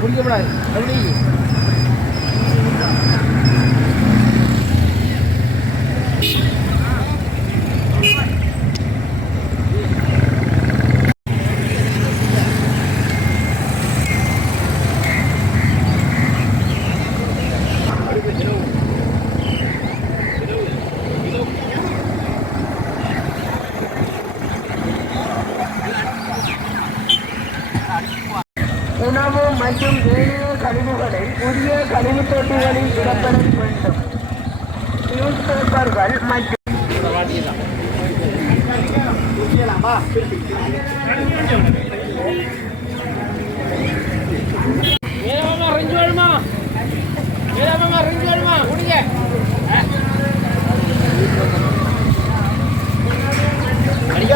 குடிக்கப்படாது எப்படி உணவு மற்றும் ஏனைய கழிவுகளை உரிய கழிவு தொட்டிகளில் இடம்பெற வேண்டும். நியூஸ் பேப்பர்கள் மற்றும் ரெஞ்சு வேணுமா ரெஞ்சு வேணுமா முடிய அடிக்க